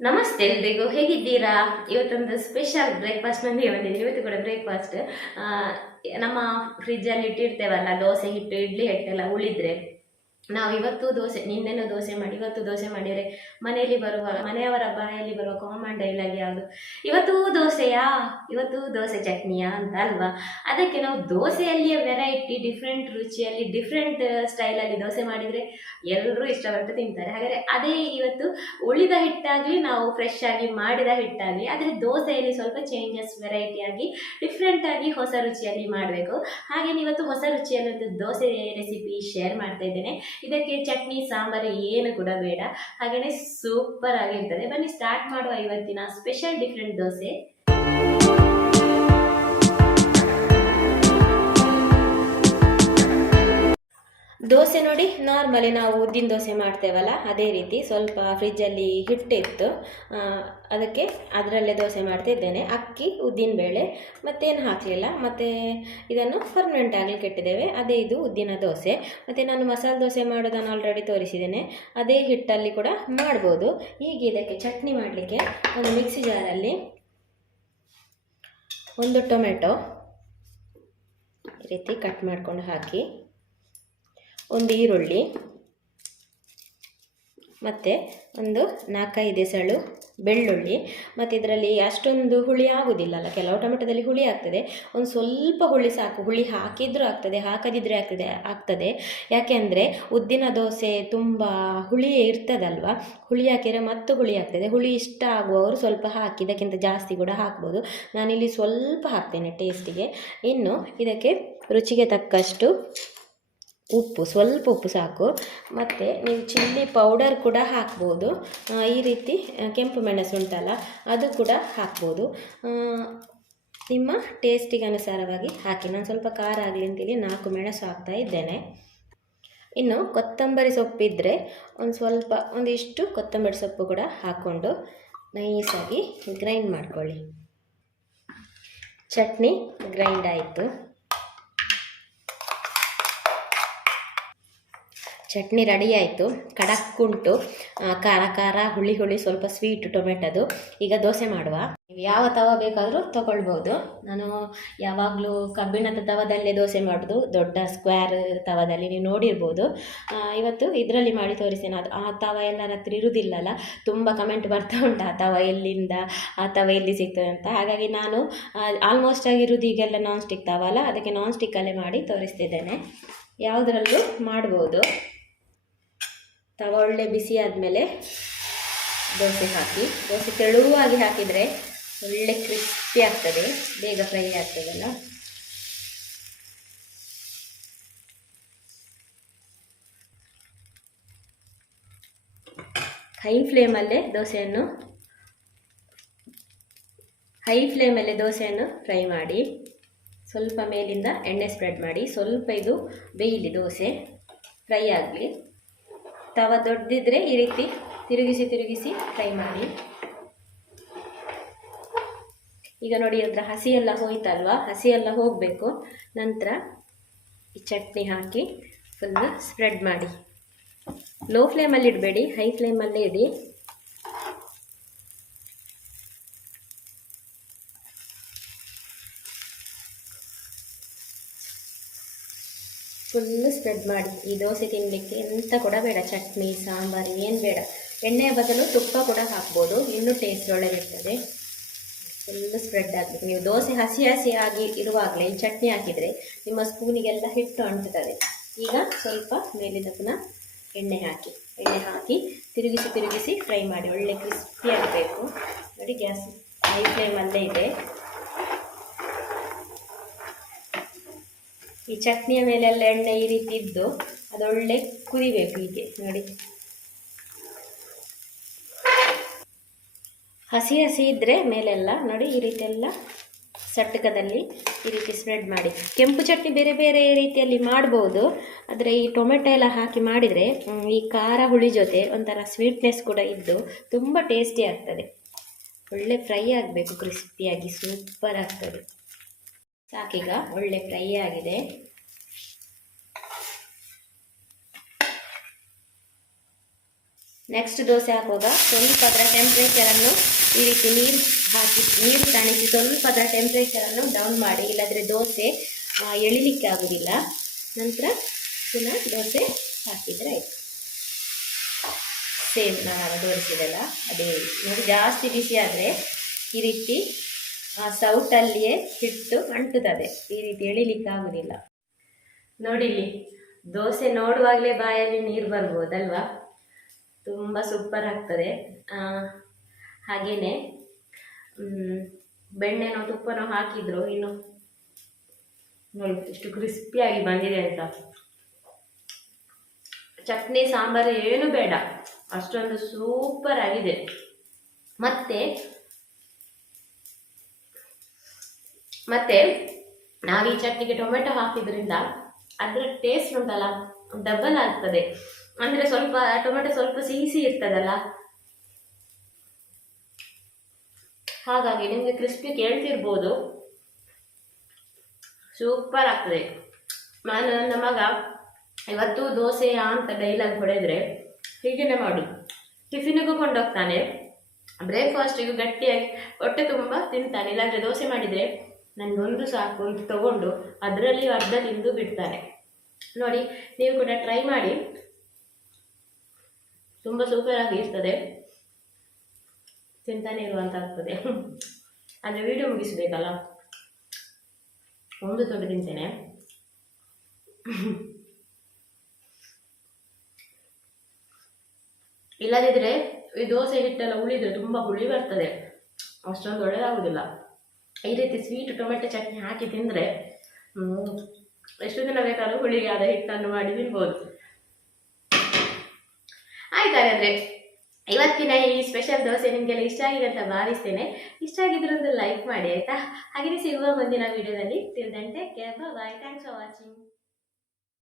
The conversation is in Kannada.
ನಮಸ್ತೆ ಎಲ್ರಿಗೂ, ಹೇಗಿದ್ದೀರಾ? ಇವತ್ತೊಂದು ಸ್ಪೆಷಲ್ ಬ್ರೇಕ್ಫಾಸ್ಟ್ ನಂಗೆ ಬಂದಿದ್ದೀನಿ. ಇವತ್ತು ಕೂಡ ಬ್ರೇಕ್ಫಾಸ್ಟ್ ನಮ್ಮ ಫ್ರಿಜ್ಜಲ್ಲಿ ಇಟ್ಟಿರ್ತೇವಲ್ಲ, ದೋಸೆ ಹಿಟ್ಟು, ಇಡ್ಲಿ ಹಿಟ್ಟೆಲ್ಲ ಉಳಿದ್ರೆ ನಾವು ಇವತ್ತು ದೋಸೆ, ನಿನ್ನೆನೂ ದೋಸೆ ಮಾಡಿ ಇವತ್ತು ದೋಸೆ ಮಾಡಿದರೆ ಮನೆಯವರ ಬಾಯಲ್ಲಿ ಬರುವ ಕಾಮನ್ ಡೈಲಾಗ್ ಯಾವುದು? ಇವತ್ತು ದೋಸೆಯಾ, ಇವತ್ತು ದೋಸೆ ಚಟ್ನಿಯಾ ಅಂತ ಅಲ್ವಾ? ಅದಕ್ಕೆ ನಾವು ದೋಸೆಯಲ್ಲಿಯೇ ವೆರೈಟಿ, ಡಿಫ್ರೆಂಟ್ ರುಚಿಯಲ್ಲಿ, ಡಿಫ್ರೆಂಟ್ ಸ್ಟೈಲಲ್ಲಿ ದೋಸೆ ಮಾಡಿದರೆ ಎಲ್ಲರೂ ಇಷ್ಟಪಟ್ಟು ತಿಂತಾರೆ. ಹಾಗಾದರೆ ಅದೇ ಇವತ್ತು ಉಳಿದ ಹಿಟ್ಟಾಗಲಿ, ನಾವು ಫ್ರೆಶ್ ಆಗಿ ಮಾಡಿದ ಹಿಟ್ಟಾಗಲಿ, ಆದರೆ ದೋಸೆಯಲ್ಲಿ ಸ್ವಲ್ಪ ಚೇಂಜಸ್, ವೆರೈಟಿಯಾಗಿ, ಡಿಫ್ರೆಂಟಾಗಿ, ಹೊಸ ರುಚಿಯಲ್ಲಿ ಮಾಡಬೇಕು. ಹಾಗೆಯೇ ಇವತ್ತು ಹೊಸ ರುಚಿಯಲ್ಲಿ ಒಂದು ದೋಸೆ ರೆಸಿಪಿ ಶೇರ್ ಮಾಡ್ತಾ ಇದ್ದೇನೆ. ಇದಕ್ಕೆ ಚಟ್ನಿ, ಸಾಂಬಾರು ಏನು ಕೂಡ ಬೇಡ, ಹಾಗೆಯೇ ಸೂಪರ್ ಆಗಿರ್ತದೆ. ಬನ್ನಿ ಸ್ಟಾರ್ಟ್ ಮಾಡುವ ಇವತ್ತಿನ ಸ್ಪೆಷಲ್ ಡಿಫ್ರೆಂಟ್ ದೋಸೆ. ದೋಸೆ ನೋಡಿ, ನಾರ್ಮಲಿ ನಾವು ಉದ್ದಿನ ದೋಸೆ ಮಾಡ್ತೇವಲ್ಲ ಅದೇ ರೀತಿ ಸ್ವಲ್ಪ ಫ್ರಿಜ್ಜಲ್ಲಿ ಹಿಟ್ಟಿತ್ತು, ಅದಕ್ಕೆ ಅದರಲ್ಲೇ ದೋಸೆ ಮಾಡ್ತಿದ್ದೇನೆ. ಅಕ್ಕಿ, ಉದ್ದಿನಬೇಳೆ ಮತ್ತೇನು ಹಾಕಲಿಲ್ಲ. ಮತ್ತು ಇದನ್ನು ಪರ್ಮನೆಂಟ್ ಆಗಲಿಕ್ಕೆ ಇಟ್ಟಿದ್ದೇವೆ. ಅದೇ ಇದು ಉದ್ದಿನ ದೋಸೆ. ಮತ್ತು ನಾನು ಮಸಾಲೆ ದೋಸೆ ಮಾಡೋದನ್ನು ಆಲ್ರೆಡಿ ತೋರಿಸಿದ್ದೇನೆ, ಅದೇ ಹಿಟ್ಟಲ್ಲಿ ಕೂಡ ಮಾಡ್ಬೋದು. ಈಗ ಇದಕ್ಕೆ ಚಟ್ನಿ ಮಾಡಲಿಕ್ಕೆ ಒಂದು ಮಿಕ್ಸಿ ಜಾರಲ್ಲಿ ಒಂದು ಟೊಮೆಟೊ ಈ ರೀತಿ ಕಟ್ ಮಾಡ್ಕೊಂಡು ಹಾಕಿ, ಒಂದು ಈರುಳ್ಳಿ ಮತ್ತು ಒಂದು 4-5 ಎಸಳು ಬೆಳ್ಳುಳ್ಳಿ. ಮತ್ತು ಇದರಲ್ಲಿ ಅಷ್ಟೊಂದು ಹುಳಿ ಆಗೋದಿಲ್ಲಲ್ಲ, ಕೆಲವು ಟೊಮೆಟೊದಲ್ಲಿ ಹುಳಿ ಆಗ್ತದೆ, ಒಂದು ಸ್ವಲ್ಪ ಹುಳಿ ಸಾಕು. ಹುಳಿ ಹಾಕಿದರೂ ಆಗ್ತದೆ, ಹಾಕದಿದ್ದರೆ ಆಗ್ತದೆ. ಯಾಕೆಂದರೆ ಉದ್ದಿನ ದೋಸೆ ತುಂಬ ಹುಳಿ ಇರ್ತದಲ್ವ, ಹುಳಿ ಹಾಕಿದರೆ ಮತ್ತು ಹುಳಿ ಆಗ್ತದೆ. ಹುಳಿ ಇಷ್ಟ ಆಗುವವರು ಸ್ವಲ್ಪ ಹಾಕಿ, ಇದಕ್ಕಿಂತ ಜಾಸ್ತಿ ಕೂಡ ಹಾಕ್ಬೋದು. ನಾನಿಲ್ಲಿ ಸ್ವಲ್ಪ ಹಾಕ್ತೇನೆ ಟೇಸ್ಟಿಗೆ. ಇನ್ನು ಇದಕ್ಕೆ ರುಚಿಗೆ ತಕ್ಕಷ್ಟು ಉಪ್ಪು, ಸ್ವಲ್ಪ ಉಪ್ಪು ಸಾಕು. ಮತ್ತು ನೀವು ಚಿಲ್ಲಿ ಪೌಡರ್ ಕೂಡ ಹಾಕ್ಬೋದು. ಈ ರೀತಿ ಕೆಂಪು ಮೆಣಸು ಉಂಟಲ್ಲ, ಅದು ಕೂಡ ಹಾಕ್ಬೋದು. ನಿಮ್ಮ ಟೇಸ್ಟಿಗೆ ಅನುಸಾರವಾಗಿ ಹಾಕಿ. ನಾನು ಸ್ವಲ್ಪ ಖಾರ ಆಗಲಿ ಅಂತೇಳಿ 4 ಮೆಣಸು ಹಾಕ್ತಾ ಇದ್ದೇನೆ. ಇನ್ನು ಕೊತ್ತಂಬರಿ ಸೊಪ್ಪಿದ್ದರೆ ಒಂದಿಷ್ಟು ಕೊತ್ತಂಬರಿ ಸೊಪ್ಪು ಕೂಡ ಹಾಕ್ಕೊಂಡು ನೈಸಾಗಿ ಗ್ರೈಂಡ್ ಮಾಡ್ಕೊಳ್ಳಿ. ಚಟ್ನಿ ಗ್ರೈಂಡ್ ಆಯಿತು. ಚಟ್ನಿ ರೆಡಿ ಆಯಿತು. ಖಡಕ್ ಉಂಟು, ಖಾರ ಖಾರ, ಹುಳಿ ಹುಳಿ, ಸ್ವಲ್ಪ ಸ್ವೀಟು ಟೊಮೆಟೊದು. ಈಗ ದೋಸೆ ಮಾಡುವ. ನೀವು ಯಾವ ತವ ಬೇಕಾದರೂ ತೊಗೊಳ್ಬೋದು. ನಾನು ಯಾವಾಗಲೂ ಕಬ್ಬಿಣದ ತವದಲ್ಲೇ ದೋಸೆ ಮಾಡೋದು, ದೊಡ್ಡ ಸ್ಕ್ವೇರ್ ತವದಲ್ಲಿ, ನೀವು ನೋಡಿರ್ಬೋದು. ಇವತ್ತು ಇದರಲ್ಲಿ ಮಾಡಿ ತೋರಿಸ್ತೇನೆ. ಅದು ಆ ತವ ಎಲ್ಲರ ಹತ್ರ ಇರುವುದಿಲ್ಲಲ್ಲ, ತುಂಬ ಕಮೆಂಟ್ ಬರ್ತಾ ಉಂಟು ಆ ತವ ಎಲ್ಲಿಂದ, ಆ ತವ ಎಲ್ಲಿ ಸಿಗ್ತದೆ ಅಂತ. ಹಾಗಾಗಿ ನಾನು ಆಲ್ಮೋಸ್ಟ್ ಆಗಿರೋದು ಈಗೆಲ್ಲ ನಾನ್ ಸ್ಟಿಕ್ ತವ ಅಲ್ಲ, ಅದಕ್ಕೆ ನಾನ್ ಸ್ಟಿಕ್ಕಲ್ಲೇ ಮಾಡಿ ತೋರಿಸ್ತಿದ್ದೇನೆ. ಯಾವುದರಲ್ಲೂ ಮಾಡ್ಬೋದು. ತವ ಒಳ್ಳೆ ಬಿಸಿ ಆದಮೇಲೆ ದೋಸೆ ಹಾಕಿ, ದೋಸೆ ತೆಳುವಾಗಿ ಹಾಕಿದರೆ ಒಳ್ಳೆ ಕ್ರಿಸ್ಪಿ ಆಗ್ತದೆ, ಬೇಗ ಫ್ರೈ ಆಗ್ತದಲ್ಲ. ಹೈ ಫ್ಲೇಮಲ್ಲೇ ದೋಸೆಯನ್ನು ಫ್ರೈ ಮಾಡಿ, ಸ್ವಲ್ಪ ಮೇಲಿಂದ ಎಣ್ಣೆ ಸ್ಪ್ರೆಡ್ ಮಾಡಿ, ಸ್ವಲ್ಪ ಇದು ಬೇಯಲಿ, ದೋಸೆ ಫ್ರೈ ಆಗಲಿ. ತವ ದೊಡ್ಡದಿದ್ದರೆ ಈ ರೀತಿ ತಿರುಗಿಸಿ ಫ್ರೈ ಮಾಡಿ. ಈಗ ನೋಡಿ, ಅದರ ಹಸಿ ಎಲ್ಲ ಹೋಯ್ತಲ್ವ, ಹಸಿ ಎಲ್ಲ ಹೋಗಬೇಕು. ನಂತರ ಈ ಚಟ್ನಿ ಹಾಕಿ ಫುಲ್ ಸ್ಪ್ರೆಡ್ ಮಾಡಿ. ಲೋ ಫ್ಲೇಮಲ್ಲಿ ಇಡಬೇಡಿ, ಹೈ ಫ್ಲೇಮಲ್ಲೇ ಇಡಿ. ಫುಲ್ಲು ಸ್ಪ್ರೆಡ್ ಮಾಡಿ. ಈ ದೋಸೆ ತಿನ್ನಲಿಕ್ಕೆ ಎಂತ ಕೂಡ ಬೇಡ, ಚಟ್ನಿ ಸಾಂಬಾರು ಏನು ಬೇಡ. ಎಣ್ಣೆಯ ಬದಲು ತುಪ್ಪ ಕೂಡ ಹಾಕ್ಬೋದು, ಇನ್ನೂ ಟೇಸ್ಟ್ ಒಳ್ಳೆದಿರ್ತದೆ. ಫುಲ್ಲು ಸ್ಪ್ರೆಡ್ ಆಗಬೇಕು. ನೀವು ದೋಸೆ ಹಸಿ ಆಗಿ ಇರುವಾಗಲೇ ಈ ಚಟ್ನಿ ಹಾಕಿದರೆ ನಿಮ್ಮ ಸ್ಪೂನಿಗೆಲ್ಲ ಹಿಟ್ಟು ಅಂಟುತ್ತದೆ. ಈಗ ಸ್ವಲ್ಪ ಮೇಲಿಂದ ಪುನಃ ಎಣ್ಣೆ ಹಾಕಿ ತಿರುಗಿಸಿ ಫ್ರೈ ಮಾಡಿ. ಒಳ್ಳೆ ಕ್ರಿಸ್ಪಿ ಆಗಬೇಕು. ನೋಡಿ, ಗ್ಯಾಸ್ ಹೈ ಫ್ಲೇಮಲ್ಲೇ ಇದೆ. ಈ ಚಟ್ನಿಯ ಮೇಲೆಲ್ಲ ಎಣ್ಣೆ ಈ ರೀತಿ ಇದ್ದು ಅದೊಳ್ಳೆ ಕುದಿಬೇಕು. ಹೀಗೆ ನೋಡಿ, ಹಸಿ ಇದ್ದರೆ ಮೇಲೆಲ್ಲ ನೋಡಿ ಈ ರೀತಿ ಎಲ್ಲ ಸಟ್ಟಕದಲ್ಲಿ ಈ ರೀತಿ ಸ್ಪ್ರೆಡ್ ಮಾಡಿ. ಕೆಂಪು ಚಟ್ನಿ ಬೇರೆ ಬೇರೆ ರೀತಿಯಲ್ಲಿ ಮಾಡ್ಬೋದು, ಆದರೆ ಈ ಟೊಮೆಟೊ ಎಲ್ಲ ಹಾಕಿ ಮಾಡಿದರೆ ಈ ಖಾರ ಹುಳಿ ಜೊತೆ ಒಂಥರ ಸ್ವೀಟ್ನೆಸ್ ಕೂಡ ಇದ್ದು ತುಂಬ ಟೇಸ್ಟಿ ಆಗ್ತದೆ. ಒಳ್ಳೆ ಫ್ರೈ ಆಗಬೇಕು, ಕ್ರಿಸ್ಪಿಯಾಗಿ ಸೂಪರ್ ಆಗ್ತದೆ. ಸಾಕೀಗ ಒಳ್ಳೆ ಫ್ರೈ ಆಗಿದೆ. ನೆಕ್ಸ್ಟ್ ದೋಸೆ ಹಾಕುವಾಗ ಸ್ವಲ್ಪ ಅದರ ಟೆಂಪ್ರೇಚರನ್ನು ಈ ರೀತಿ ನೀರು ಕಾಣಿಸಿ ಸ್ವಲ್ಪ ಅದರ ಟೆಂಪ್ರೇಚರನ್ನು ಡೌನ್ ಮಾಡಿ, ಇಲ್ಲದ್ರೆ ದೋಸೆ ಎಳಿಲಿಕ್ಕೆ ಆಗೋದಿಲ್ಲ. ನಂತರ ಪುನಃ ದೋಸೆ ಹಾಕಿದರೆ ಆಯಿತು. ಸೇಮ್ ನಾನು ತೋರಿಸಿದೆಲ್ಲ ಅದೇ ನೋಡಿ. ಜಾಸ್ತಿ ಬಿಸಿ ಆದರೆ ಈ ರೀತಿ ಸೌಟಲ್ಲಿಯೇ ಹಿಟ್ಟು ಅಂಟುತ್ತದೆ, ಈ ರೀತಿ ಎಳಿಲಿಕ್ಕೆ ಆಗೋದಿಲ್ಲ. ನೋಡಿಲ್ಲಿ ದೋಸೆ ನೋಡುವಾಗಲೇ ಬಾಯಲ್ಲಿ ನೀರು ಬರ್ಬೋದಲ್ವಾ, ತುಂಬ ಸೂಪರ್ ಆಗ್ತದೆ. ಹಾಗೆಯೇ ಬೆಣ್ಣೆನೋ ತುಪ್ಪನೋ ಹಾಕಿದ್ರು ಇನ್ನು ನೋಡಿ ಎಷ್ಟು ಕ್ರಿಸ್ಪಿಯಾಗಿ ಬಂದಿದೆ ಅಂತ. ಚಟ್ನಿ ಸಾಂಬಾರು ಏನು ಬೇಡ, ಅಷ್ಟೊಂದು ಸೂಪರ್ ಆಗಿದೆ. ಮತ್ತೆ ನಾವು ಈ ಚಟ್ನಿಗೆ ಟೊಮೆಟೊ ಹಾಕಿದ್ರಿಂದ ಅದರ ಟೇಸ್ಟ್ ಉಂಟಲ್ಲ ಡಬಲ್ ಆಗ್ತದೆ. ಅಂದರೆ ಸ್ವಲ್ಪ ಟೊಮೆಟೊ ಸ್ವಲ್ಪ ಸಿಹಿ ಇರ್ತದಲ್ಲ, ಹಾಗಾಗಿ ನಿಮಗೆ ಕ್ರಿಸ್ಪಿ ಕೇಳ್ತಿರ್ಬೋದು, ಸೂಪರ್ ಆಗ್ತದೆ. ನಾನು ನನ್ನ ಮಗ ಇವತ್ತು ದೋಸೆಯಾ ಅಂತ ಡೈಲಾಗ್ ಹೊಡೆದ್ರೆ ಹೀಗೇನೆ ಮಾಡು, ಟಿಫಿನಿಗೂ ಕೊಂಡೋಗ್ತಾನೆ, ಬ್ರೇಕ್ಫಾಸ್ಟಿಗೂ ಗಟ್ಟಿಯಾಗಿ ಹೊಟ್ಟೆ ತುಂಬ ತಿಂತಾನೆ. ಇಲ್ಲಾಂದರೆ ದೋಸೆ ಮಾಡಿದರೆ ನನಗೊಂದು ಸಾಕು ಅಂತ ತಗೊಂಡು ಅದರಲ್ಲಿ ಅರ್ಧ ತಿಂದು ಬಿಡ್ತಾನೆ. ನೋಡಿ, ನೀವು ಕೂಡ ಟ್ರೈ ಮಾಡಿ, ತುಂಬ ಸೂಪರ್ ಆಗಿ ಇರ್ತದೆ, ತಿಂತಾನೆ ಇರುವಂತ ಆಗ್ತದೆ. ಅಂದರೆ ವಿಡಿಯೋ ಮುಗಿಸ್ಬೇಕಲ್ಲ, ಒಂದು ತೊಂದರೆ ತಿಂತೇನೆ. ಇಲ್ಲದಿದ್ರೆ ಈ ದೋಸೆ ಹಿಟ್ಟೆಲ್ಲ ಉಳಿದ್ರೆ ತುಂಬ ಹುಳಿ ಬರ್ತದೆ, ಅಷ್ಟೊಂದು ಒಳ್ಳೆಯದಾಗುದಿಲ್ಲ. ಈ ರೀತಿ ಸ್ವೀಟ್ ಟೊಮೆಟೊ ಚಟ್ನಿ ಹಾಕಿ ತಿಂದರೆ ಎಷ್ಟು ದಿನ ಬೇಕಾದ್ರೂ ಹುಳಿಗೆ ಆದ ಹಿಟ್ಟನ್ನು ಮಾಡಿ ತಿನ್ಬೋದು. ಆಯ್ತಾಗಾದ್ರೆ ಇವತ್ತಿನ ಈ ಸ್ಪೆಷಲ್ ದೋಸೆ ನಿಮಗೆಲ್ಲ ಇಷ್ಟ ಆಗಿದೆ ಅಂತ ಭಾವಿಸ್ತೇನೆ. ಇಷ್ಟ ಆಗಿದ್ರೆ ಒಂದು ಲೈಕ್ ಮಾಡಿ ಆಯ್ತಾ. ಹಾಗೆಯೇ ಸಿಗುವ ಮುಂದಿನ ವಿಡಿಯೋದಲ್ಲಿ. Till then take care, bye, thanks for watching.